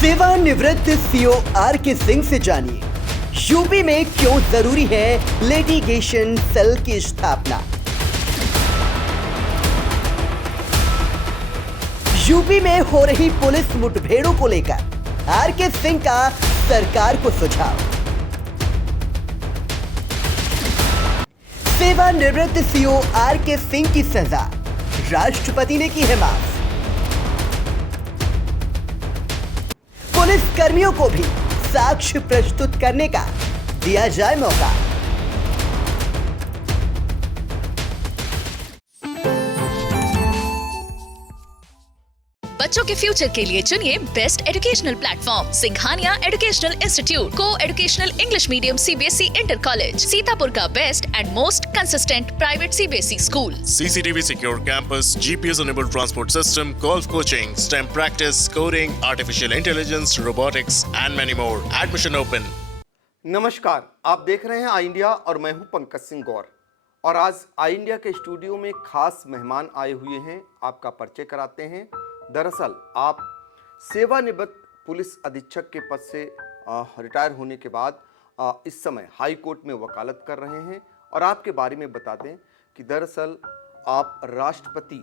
सेवानिवृत्त CO are के सिंह से जानिए यूपी में क्यों जरूरी है लिटिगेशन सेल की स्थापना। यूपी में हो रही पुलिस मुठभेड़ों को लेकर आर के सिंह का सरकार को सुझाव। सेवानिवृत्त सीओ आर के सिंह की सजा, राष्ट्रपति ने की है माफ। पुलिस कर्मियों को भी साक्ष्य प्रस्तुत करने का दिया जाए मौका। बच्चों के फ्यूचर के लिए चुनिए best educational platform Singhania educational institute को educational English medium CBSE inter college, Sitapur का best and most consistent private CBSE school. CCTV secure campus, GPS enabled transport system, golf coaching, STEM practice, coding, artificial intelligence, robotics and many more. Admission open. नमस्कार, आप देख रहे हैं आई India और मैं हूं पंकज सिंह गौर। और आज आई इंडिया के स्टूडियो में खास मेहमान आए हुए हैं, आपका परिचय कराते हैं। दरअसल आप सेवानिवृत्त पुलिस अधीक्षक के पद से रिटायर होने के बाद इस समय हाई कोर्ट में वकालत कर रहे हैं। और आपके बारे में बता दें कि दरअसल आप राष्ट्रपति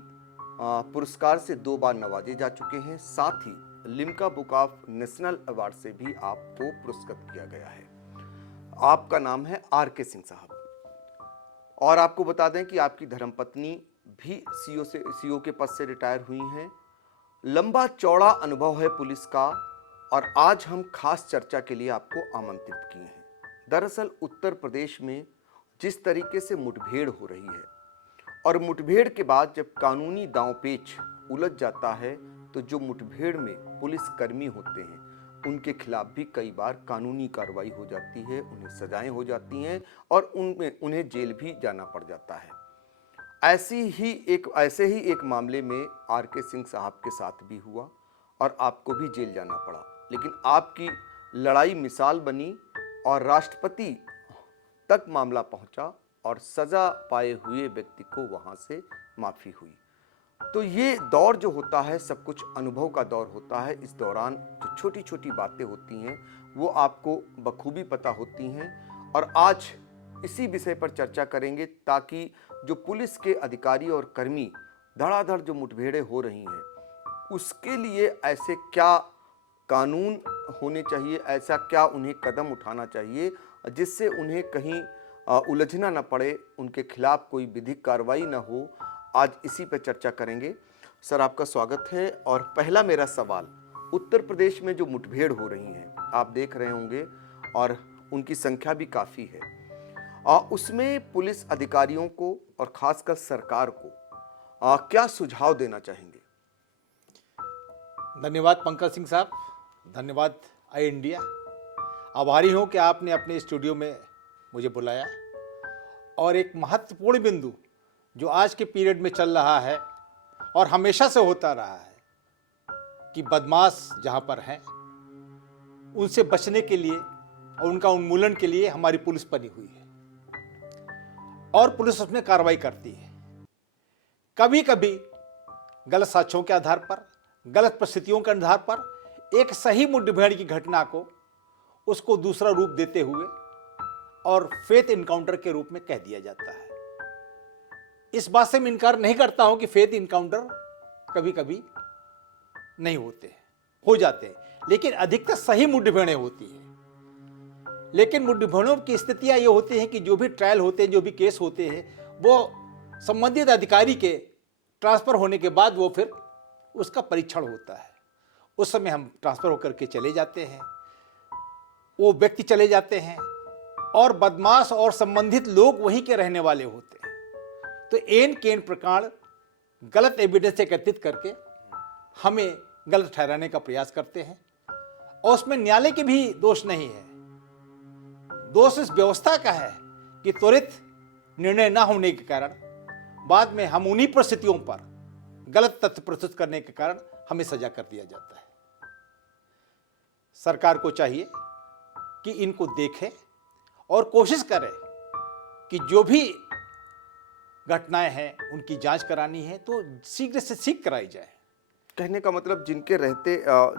पुरस्कार से 2 बार नवाजे जा चुके हैं, साथ ही Limca book of national award से भी आपको पुरस्कृत किया गया है। आपका नाम है आर के सिंह साहब। और आपको बता दें कि आपकी धर्मपत्नी भी सीओ के पद से रिटायर हुई हैं। लंबा चौड़ा अनुभव है पुलिस का और आज हम खास चर्चा के लिए आपको आमंत्रित किए हैं। दरअसल उत्तर प्रदेश में जिस तरीके से मुठभेड़ हो रही है और मुठभेड़ के बाद जब कानूनी दांवपेच उलझ जाता है तो जो मुठभेड़ में पुलिस कर्मी होते हैं उनके खिलाफ भी कई बार कानूनी कार्रवाई हो जाती है, उन्हें सजाएं हो जाती हैं और उन्हें जेल भी जाना पड़ जाता है। ऐसे ही एक मामले में आर के सिंह साहब के साथ भी हुआ और आपको भी जेल जाना पड़ा, लेकिन आपकी लड़ाई मिसाल बनी और राष्ट्रपति तक मामला पहुंचा और सजा पाए हुए व्यक्ति को वहां से माफी हुई। तो ये दौर जो होता है सब कुछ अनुभव का दौर होता है। इस दौरान जो छोटी छोटी बातें होती हैं वो आपको बखूबी पता होती हैं और आज इसी विषय पर चर्चा करेंगे ताकि जो पुलिस के अधिकारी और कर्मी धड़ाधड़ जो मुठभेड़ें हो रही हैं उसके लिए ऐसे क्या कानून होने चाहिए, ऐसा क्या उन्हें कदम उठाना चाहिए जिससे उन्हें कहीं उलझना न पड़े, उनके खिलाफ कोई विधिक कार्रवाई न हो। आज इसी पर चर्चा करेंगे। सर आपका स्वागत है। और पहला मेरा सवाल, उत्तर प्रदेश में जो मुठभेड़ हो रही हैं आप देख रहे होंगे और उनकी संख्या भी काफ़ी है, उसमें पुलिस अधिकारियों को और खासकर सरकार को क्या सुझाव देना चाहेंगे? धन्यवाद पंकज सिंह साहब, धन्यवाद आई इंडिया। आभारी हूँ कि आपने अपने स्टूडियो में मुझे बुलाया और एक महत्वपूर्ण बिंदु जो आज के पीरियड में चल रहा है और हमेशा से होता रहा है कि बदमाश जहाँ पर हैं उनसे बचने के लिए और उनका उन्मूलन के लिए हमारी पुलिस बनी हुई है और पुलिस उसमें कार्रवाई करती है। कभी कभी गलत साक्ष्यों के आधार पर, गलत परिस्थितियों के आधार पर एक सही मुठभेड़ की घटना को उसको दूसरा रूप देते हुए और फेथ इनकाउंटर के रूप में कह दिया जाता है। इस बात से मैं इनकार नहीं करता हूं कि फेथ इनकाउंटर कभी कभी नहीं होते हैं, हो जाते हैं, लेकिन अधिकतर सही मुठभेड़ें होती हैं। लेकिन मुठभेड़ों की स्थितियां ये होती हैं कि जो भी ट्रायल होते हैं, जो भी केस होते हैं, वो संबंधित अधिकारी के ट्रांसफर होने के बाद वो फिर उसका परीक्षण होता है। उस समय हम ट्रांसफर होकर के चले जाते हैं, वो व्यक्ति चले जाते हैं और बदमाश और संबंधित लोग वहीं के रहने वाले होते हैं। तो एन केन प्रकार गलत एविडेंस एकत्रित करके हमें गलत ठहराने का प्रयास करते हैं और उसमें न्यायालय के भी दोष नहीं है। दोष इस व्यवस्था का है कि त्वरित निर्णय न होने के कारण बाद में हम उन्हीं परिस्थितियों पर गलत तथ्य प्रस्तुत करने के कारण हमें सजा कर दिया जाता है। सरकार को चाहिए कि इनको देखें और कोशिश करें कि जो भी घटनाएं हैं उनकी जांच करानी है तो शीघ्र से शीघ्र कराई जाए। कहने का मतलब जिनके रहते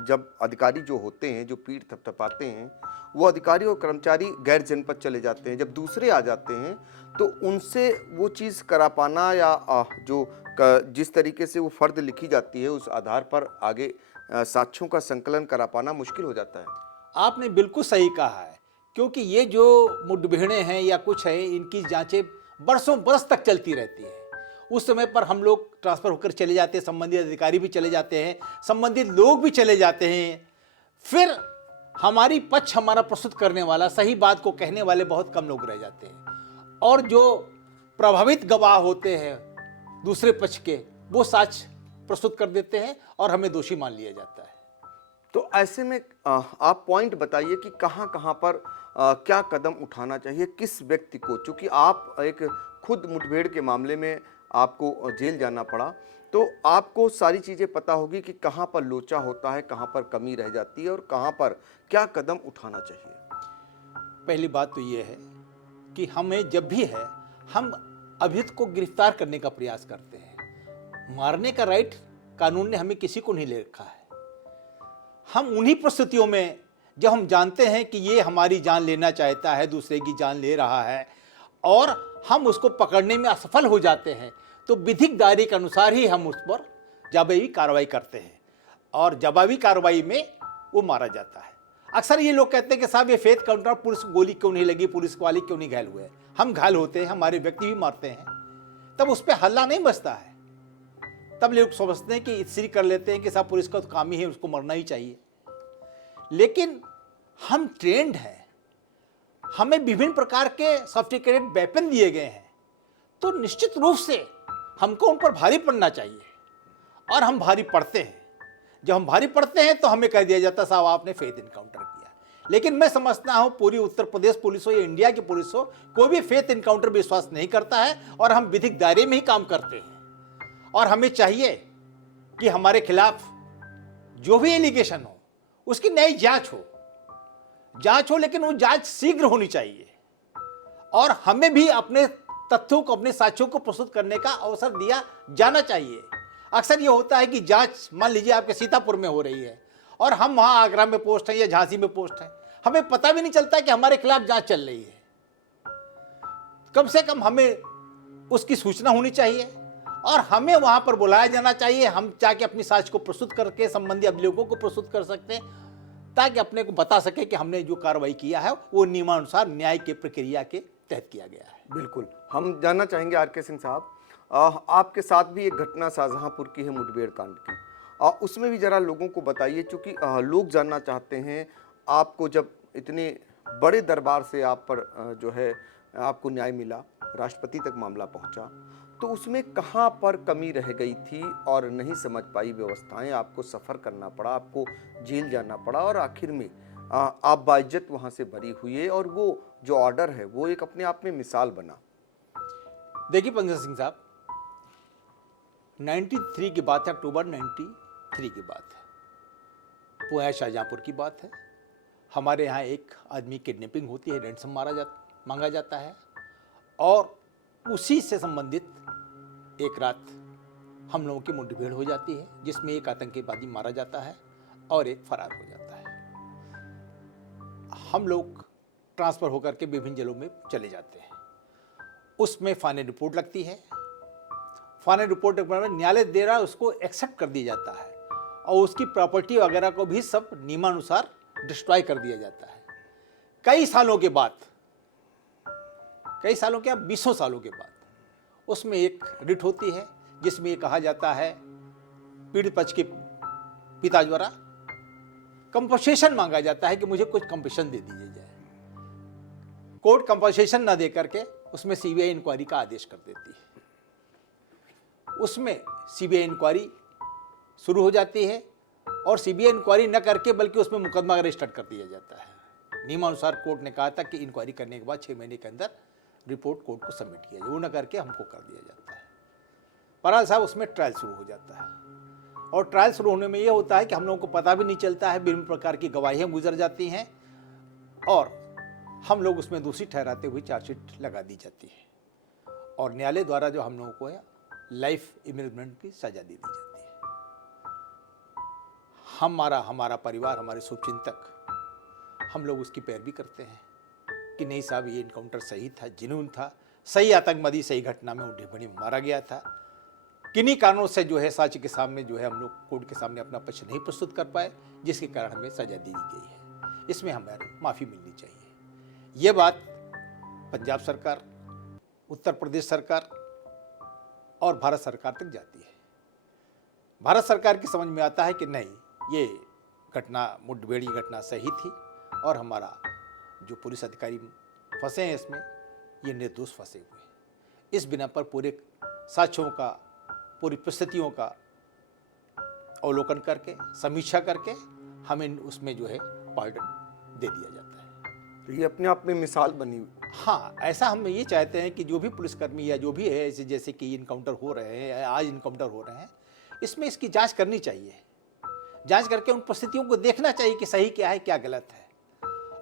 जब अधिकारी जो होते हैं, जो पीठ थपथपाते हैं, वो अधिकारी और कर्मचारी गैर जनपद चले जाते हैं। जब दूसरे आ जाते हैं तो उनसे वो चीज़ करा पाना या जिस तरीके से वो फ़र्द लिखी जाती है उस आधार पर आगे साक्ष्यों का संकलन करा पाना मुश्किल हो जाता है। आपने बिल्कुल सही कहा है, क्योंकि ये जो मुठभेड़ें हैं या कुछ है, इनकी जांचें बरसों बरस तक चलती रहती हैं। उस समय पर हम लोग ट्रांसफ़र होकर चले जाते हैं, संबंधित अधिकारी भी चले जाते हैं, संबंधित लोग भी चले जाते हैं। फिर हमारी पक्ष हमारा प्रस्तुत करने वाला, सही बात को कहने वाले बहुत कम लोग रह जाते हैं, और जो प्रभावित गवाह होते हैं दूसरे पक्ष के, वो साक्ष्य प्रस्तुत कर देते हैं और हमें दोषी मान लिया जाता है। तो ऐसे में आप पॉइंट बताइए कि कहाँ कहाँ पर क्या कदम उठाना चाहिए किस व्यक्ति को, चूँकि आप एक खुद मुठभेड़ के मामले में आपको जेल जाना पड़ा, तो आपको सारी चीज़ें पता होगी कि कहाँ पर लोचा होता है, कहाँ पर कमी रह जाती है और कहाँ पर क्या कदम उठाना चाहिए। पहली बात तो ये है कि हमें जब भी है, हम अभियुक्त को गिरफ्तार करने का प्रयास करते हैं। मारने का राइट कानून ने हमें किसी को नहीं ले रखा है। हम उन्हीं परिस्थितियों में जब हम जानते हैं कि ये हमारी जान लेना चाहता है, दूसरे की जान ले रहा है, और हम उसको पकड़ने में असफल हो जाते हैं, तो विधिक दायरे के अनुसार ही हम उस पर जवाबी कार्रवाई करते हैं, और जवाबी कार्रवाई में वो मारा जाता है। अक्सर ये लोग कहते हैं कि साहब ये फेथ काउंटर, पुलिस गोली क्यों नहीं लगी, पुलिस वाले क्यों नहीं घायल हुए। हम घायल होते हैं, हमारे व्यक्ति भी मारते हैं, तब उस पर हल्ला नहीं बचता है। तब लोग समझते हैं कि इसलिए कर लेते हैं कि साहब पुलिस का तो काम ही है, उसको मरना ही चाहिए। लेकिन हम ट्रेंड हैं, हमें विभिन्न प्रकार के सॉफ्टिकेटेड वेपन दिए गए हैं, तो निश्चित रूप से हमको उन पर भारी पड़ना चाहिए, और हम भारी पड़ते हैं। जब हम भारी पड़ते हैं तो हमें कह दिया जाता है साहब आपने फेथ इनकाउंटर किया। लेकिन मैं समझता हूं पूरी उत्तर प्रदेश पुलिस हो या इंडिया की पुलिस हो, कोई भी फेथ इनकाउंटर विश्वास नहीं करता है, और हम विधिक दायरे में ही काम करते हैं। और हमें चाहिए कि हमारे खिलाफ जो भी एलिगेशन हो उसकी नई जांच हो, लेकिन वो जांच शीघ्र होनी चाहिए, और हमें भी अपने तथ्यों को, अपने साक्ष्यों को प्रस्तुत करने का अवसर दिया जाना चाहिए। अक्सर ये होता है कि जांच मान लीजिए आपके सीतापुर में हो रही है और हम वहाँ आगरा में पोस्ट हैं या झांसी में पोस्ट हैं, हमें पता भी नहीं चलता कि हमारे खिलाफ जांच चल रही है। कम से कम हमें उसकी सूचना होनी चाहिए और हमें वहाँ पर बुलाया जाना चाहिए। हम जाके अपनी साक्ष्य को प्रस्तुत करके संबंधी अभियोगों को प्रस्तुत कर सकते हैं, ताकि अपने को बता सके कि हमने जो कार्रवाई किया है वो नियमानुसार न्याय की प्रक्रिया के तहत किया गया है। बिल्कुल, हम जानना चाहेंगे आर के सिंह साहब, आपके साथ भी एक घटना शाहजहांपुर की है, मुठभेड़ कांड की, उसमें भी ज़रा लोगों को बताइए, क्योंकि लोग जानना चाहते हैं आपको। जब इतने बड़े दरबार से आप पर जो है आपको न्याय मिला, राष्ट्रपति तक मामला पहुंचा, तो उसमें कहाँ पर कमी रह गई थी और नहीं समझ पाई व्यवस्थाएं, आपको सफ़र करना पड़ा, आपको जेल जाना पड़ा, और आखिर में आप बाइज्जत वहाँ से बरी हुए, और वो जो ऑर्डर है वो एक अपने आप में मिसाल बना। देखिए पंकज सिंह साहब, 93 की बात है, अक्टूबर 93 की बात है, वो है शाहजहांपुर की बात है। हमारे यहाँ एक आदमी किडनैपिंग होती है, रैंसम मांगा जाता है, और उसी से संबंधित एक रात हम लोगों की मुठभेड़ हो जाती है, जिसमें एक आतंकवादी मारा जाता है और एक फरार हो जाता है। हम लोग ट्रांसफ़र होकर के विभिन्न जिलों में चले जाते हैं। उसमें फाइनल रिपोर्ट लगती है। फाइनल रिपोर्ट न्यायालय दे रहा है, उसको एक्सेप्ट कर दिया जाता है, और उसकी प्रॉपर्टी वगैरह को भी सब नियमानुसार डिस्ट्रॉय कर दिया जाता है। कई सालों के बाद, कई सालों के 20 सालों के बाद उसमें एक रिट होती है, जिसमें ये कहा जाता है पीड़ित पक्ष के पिता द्वारा कंपनसेशन मांगा जाता है कि मुझे कुछ कंपनसेशन दे दीजिए जाए। कोर्ट कंपनसेशन ना दे करके उसमें सीबीआई इंक्वायरी का आदेश कर देती है। उसमें सीबीआई इंक्वायरी शुरू हो जाती है, और सीबीआई इंक्वायरी न करके बल्कि उसमें मुकदमा रजिस्टर कर दिया जाता है। नियमानुसार कोर्ट ने कहा था कि इंक्वायरी करने के बाद 6 महीने के अंदर रिपोर्ट कोर्ट को सबमिट किया जाए, वो न करके हमको कर दिया जाता है। बहरहाल साहब उसमें ट्रायल शुरू हो जाता है, और ट्रायल शुरू होने में ये होता है कि हम लोगों को पता भी नहीं चलता है, विभिन्न प्रकार की गवाहियाँ गुजर जाती हैं, और हम लोग उसमें दोषी ठहराते हुए चार्जशीट लगा दी जाती है, और न्यायालय द्वारा जो हम लोगों को है लाइफ इम्प्रिजनमेंट की सज़ा दे दी जाती है। हमारा परिवार, हमारे शुभचिंतक, हम लोग उसकी पैरवी करते हैं कि नहीं साहब, ये इनकाउंटर सही था, जुनून था, सही आतंकवादी सही घटना में ढिबड़ी में मारा गया था। किन्हीं कारणों से जो है साक्ष्य के सामने जो है हम लोग कोर्ट के सामने अपना पक्ष नहीं प्रस्तुत कर पाए, जिसके कारण हमें सजा दी गई है। इसमें हमारी माफ़ी मिलनी चाहिए। ये बात पंजाब सरकार, उत्तर प्रदेश सरकार और भारत सरकार तक जाती है। भारत सरकार की समझ में आता है कि नहीं, ये घटना मुठभेड़ की घटना सही थी और हमारा जो पुलिस अधिकारी फंसे हैं इसमें, ये निर्दोष फंसे हुए। इस बिना पर पूरे साक्ष्यों का, पूरी परिस्थितियों का अवलोकन करके, समीक्षा करके हमें उसमें जो है पार्डन दे दिया जाता है। तो ये अपने आप में मिसाल बनी हुई। हाँ, ऐसा हम ये चाहते हैं कि जो भी पुलिसकर्मी या जो भी है, जैसे कि इनकाउंटर हो रहे हैं, आज इनकाउंटर हो रहे हैं, इसमें इसकी जांच करनी चाहिए। जांच करके उन परिस्थितियों को देखना चाहिए कि सही क्या है, क्या गलत है,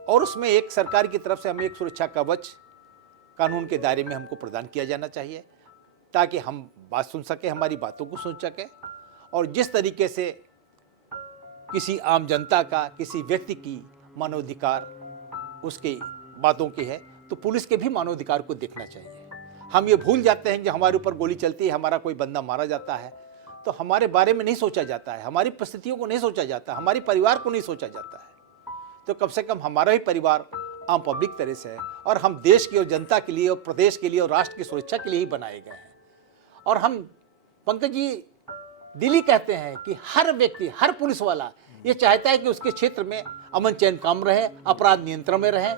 और उसमें एक सरकार की तरफ से हमें एक सुरक्षा कवच कानून के दायरे में हमको प्रदान किया जाना चाहिए, ताकि हम बात सुन सकें, हमारी बातों को सुन सकें। और जिस तरीके से किसी आम जनता का, किसी व्यक्ति की मानवाधिकार उसकी बातों की है, तो पुलिस के भी मानवाधिकार को देखना चाहिए। हम ये भूल जाते हैं कि हमारे ऊपर गोली चलती है, हमारा कोई बंदा मारा जाता है, तो हमारे बारे में नहीं सोचा जाता है, हमारी परिस्थितियों को नहीं सोचा जाता, हमारे परिवार को नहीं सोचा जाता है। तो कम से कम हमारा ही परिवार आम पब्लिक तरह से है, और हम देश की और जनता के लिए और प्रदेश के लिए और राष्ट्र की सुरक्षा के लिए ही बनाए गए हैं। और हम, पंकज जी, दिली कहते हैं कि हर व्यक्ति, हर पुलिस वाला ये चाहता है कि उसके क्षेत्र में अमन चैन काम रहे, अपराध नियंत्रण में रहे,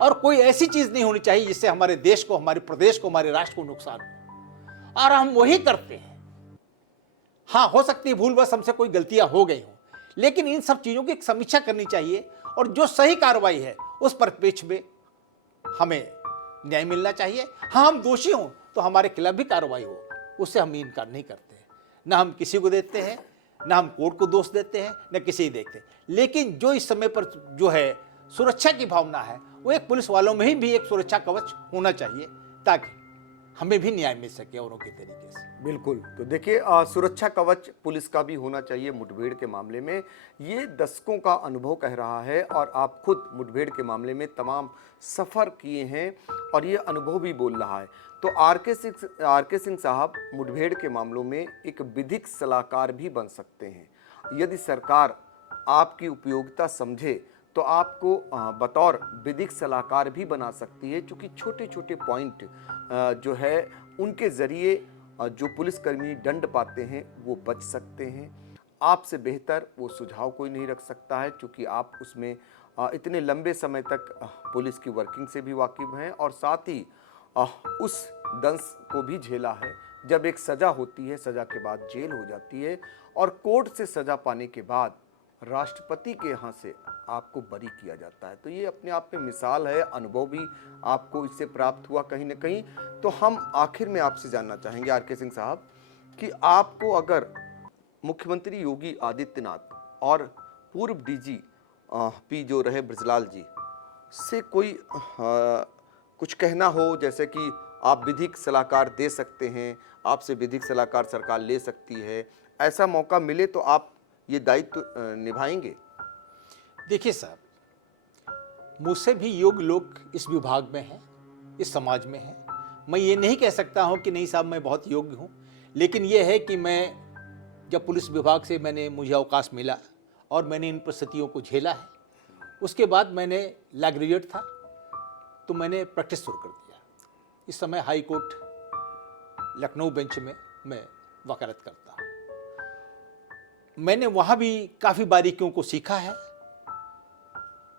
और कोई ऐसी चीज़ नहीं होनी चाहिए जिससे हमारे देश को, हमारे प्रदेश को, हमारे राष्ट्र को नुकसान हो। और हम वही करते हैं। हाँ, हो सकती है भूलवश हमसे कोई गलतियां हो गई हों, लेकिन इन सब चीज़ों की एक समीक्षा करनी चाहिए, और जो सही कार्रवाई है उस परिप्रेक्ष्य में हमें न्याय मिलना चाहिए। हाँ, हम दोषी हों तो हमारे खिलाफ भी कार्रवाई हो, उससे हम इनकार नहीं करते हैं। ना हम किसी को देते हैं, ना हम कोर्ट को दोष देते हैं, न किसी देखते हैं। लेकिन जो इस समय पर जो है सुरक्षा की भावना है, वो एक पुलिस वालों में ही भी एक सुरक्षा कवच होना चाहिए, ताकि हमें भी न्याय मिल सके औरों के तरीके से। बिल्कुल। तो देखिए, सुरक्षा कवच पुलिस का भी होना चाहिए मुठभेड़ के मामले में। ये दशकों का अनुभव कह रहा है, और आप खुद मुठभेड़ के मामले में तमाम सफ़र किए हैं, और ये अनुभव भी बोल रहा है। तो आर के सिंह साहब मुठभेड़ के मामलों में एक विधिक सलाहकार भी बन सकते हैं। यदि सरकार आपकी उपयोगिता समझे तो आपको बतौर विधिक सलाहकार भी बना सकती है, क्योंकि छोटे छोटे पॉइंट जो है उनके ज़रिए जो पुलिसकर्मी दंड पाते हैं वो बच सकते हैं। आपसे बेहतर वो सुझाव कोई नहीं रख सकता है, क्योंकि आप उसमें इतने लंबे समय तक पुलिस की वर्किंग से भी वाकिफ़ हैं, और साथ ही उस दंश को भी झेला है जब एक सज़ा होती है, सज़ा के बाद जेल हो जाती है, और कोर्ट से सज़ा पाने के बाद राष्ट्रपति के यहाँ से आपको बरी किया जाता है। तो ये अपने आप में मिसाल है, अनुभव भी आपको इससे प्राप्त हुआ कहीं ना कहीं। तो हम आखिर में आपसे जानना चाहेंगे आर के सिंह साहब कि आपको अगर मुख्यमंत्री योगी आदित्यनाथ और पूर्व DGP जो रहे ब्रजलाल जी से कोई कुछ कहना हो, जैसे कि आप विधिक सलाहकार दे सकते हैं, आपसे विधिक सलाहकार सरकार ले सकती है, ऐसा मौका मिले तो आप ये दायित्व निभाएंगे? देखिए साहब, मुझसे भी योग्य लोग इस विभाग में हैं, इस समाज में हैं। मैं ये नहीं कह सकता हूँ कि नहीं साहब मैं बहुत योग्य हूँ, लेकिन ये है कि मैं जब पुलिस विभाग से मुझे अवकाश मिला और मैंने इन परिस्थितियों को झेला है, उसके बाद मैंने लॉ ग्रेजुएट था तो मैंने प्रैक्टिस शुरू कर दिया। इस समय हाई कोर्ट लखनऊ बेंच में मैं वकालत करता हूँ। मैंने वहाँ भी काफ़ी बारीकियों को सीखा है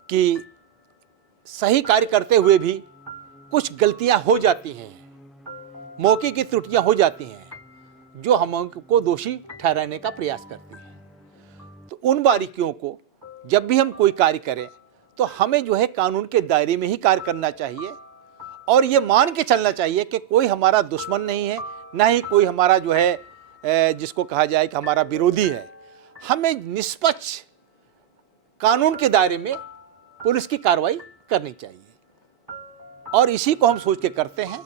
कि सही कार्य करते हुए भी कुछ गलतियाँ हो जाती हैं, मौके की त्रुटियाँ हो जाती हैं जो हमको दोषी ठहराने का प्रयास करती हैं। तो उन बारीकियों को जब भी हम कोई कार्य करें तो हमें जो है कानून के दायरे में ही कार्य करना चाहिए, और ये मान के चलना चाहिए कि कोई हमारा दुश्मन नहीं है, ना ही कोई हमारा जो है जिसको कहा जाए कि हमारा विरोधी है। हमें निष्पक्ष कानून के दायरे में पुलिस की कार्रवाई करनी चाहिए, और इसी को हम सोच के करते हैं।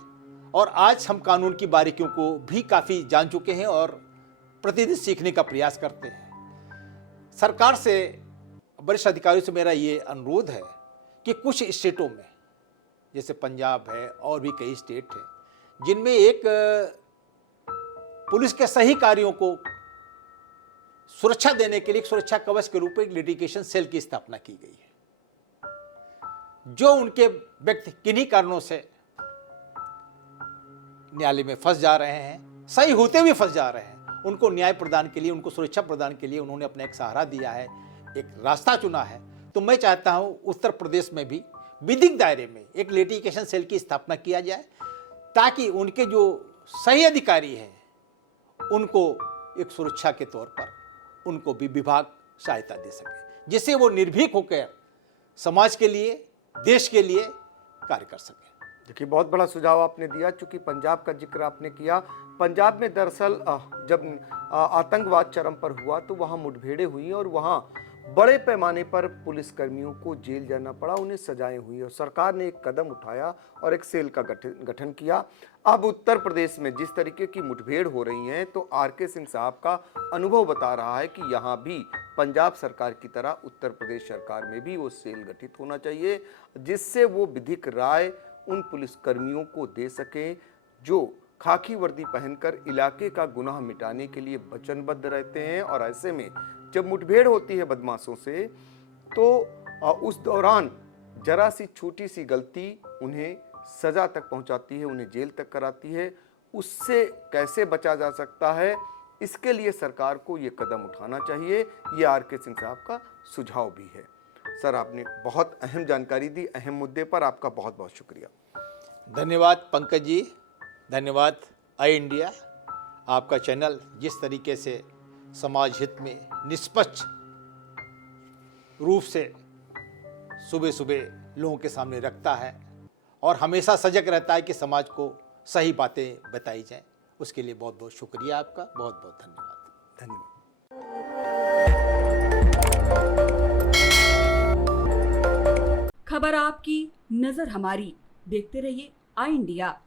और आज हम कानून की बारीकियों को भी काफ़ी जान चुके हैं और प्रतिदिन सीखने का प्रयास करते हैं। सरकार से, वरिष्ठ अधिकारियों से मेरा ये अनुरोध है कि कुछ स्टेटों में, जैसे पंजाब है और भी कई स्टेट हैं, जिनमें एक पुलिस के सही कार्यों को सुरक्षा देने के लिए एक सुरक्षा कवच के रूप में एक लिटिगेशन सेल की स्थापना की गई है। जो उनके व्यक्ति किन्हीं कारणों से न्यायालय में फंस जा रहे हैं, सही होते हुए फंस जा रहे हैं, उनको न्याय प्रदान के लिए, उनको सुरक्षा प्रदान के लिए उन्होंने अपना एक सहारा दिया है, एक रास्ता चुना है। तो मैं चाहता हूं उत्तर प्रदेश में भी विधिक दायरे में एक लिटिगेशन सेल की स्थापना किया जाए, ताकि उनके जो सही अधिकारी हैं उनको एक सुरक्षा के तौर पर उनको भी विभाग सहायता दे सके, जिससे वो निर्भीक होकर समाज के लिए, देश के लिए कार्य कर सके। देखिए, बहुत बड़ा सुझाव आपने दिया। चूंकि पंजाब का जिक्र आपने किया, पंजाब में दरअसल जब आतंकवाद चरम पर हुआ तो वहाँ मुठभेड़ें हुई और वहाँ बड़े पैमाने पर पुलिसकर्मियों को जेल जाना पड़ा, उन्हें सजाएं हुई और सरकार ने एक कदम उठाया और एक सेल का गठन किया। अब उत्तर प्रदेश में जिस तरीके की मुठभेड़ हो रही हैं, तो आर.के. सिंह साहब का अनुभव बता रहा है कि यहाँ भी पंजाब सरकार की तरह उत्तर प्रदेश सरकार में भी वो सेल गठित होना चाहिए, जिससे वो विधिक राय उन पुलिसकर्मियों को दे सकें जो खाकी वर्दी पहनकर इलाके का गुनाह मिटाने के लिए वचनबद्ध रहते हैं। और ऐसे में जब मुठभेड़ होती है बदमाशों से, तो उस दौरान जरा सी छोटी सी गलती उन्हें सजा तक पहुंचाती है, उन्हें जेल तक कराती है। उससे कैसे बचा जा सकता है, इसके लिए सरकार को ये कदम उठाना चाहिए। ये आर.के. सिंह साहब का सुझाव भी है। सर, आपने बहुत अहम जानकारी दी, अहम मुद्दे पर आपका बहुत बहुत शुक्रिया। धन्यवाद पंकज जी, धन्यवाद आई इंडिया। आपका चैनल जिस तरीके से समाज हित में निष्पक्ष रूप से सुबह सुबह लोगों के सामने रखता है और हमेशा सजग रहता है कि समाज को सही बातें बताई जाएं, उसके लिए बहुत बहुत शुक्रिया आपका। बहुत बहुत धन्यवाद। धन्यवाद। खबर आपकी, नजर हमारी। देखते रहिए आई इंडिया।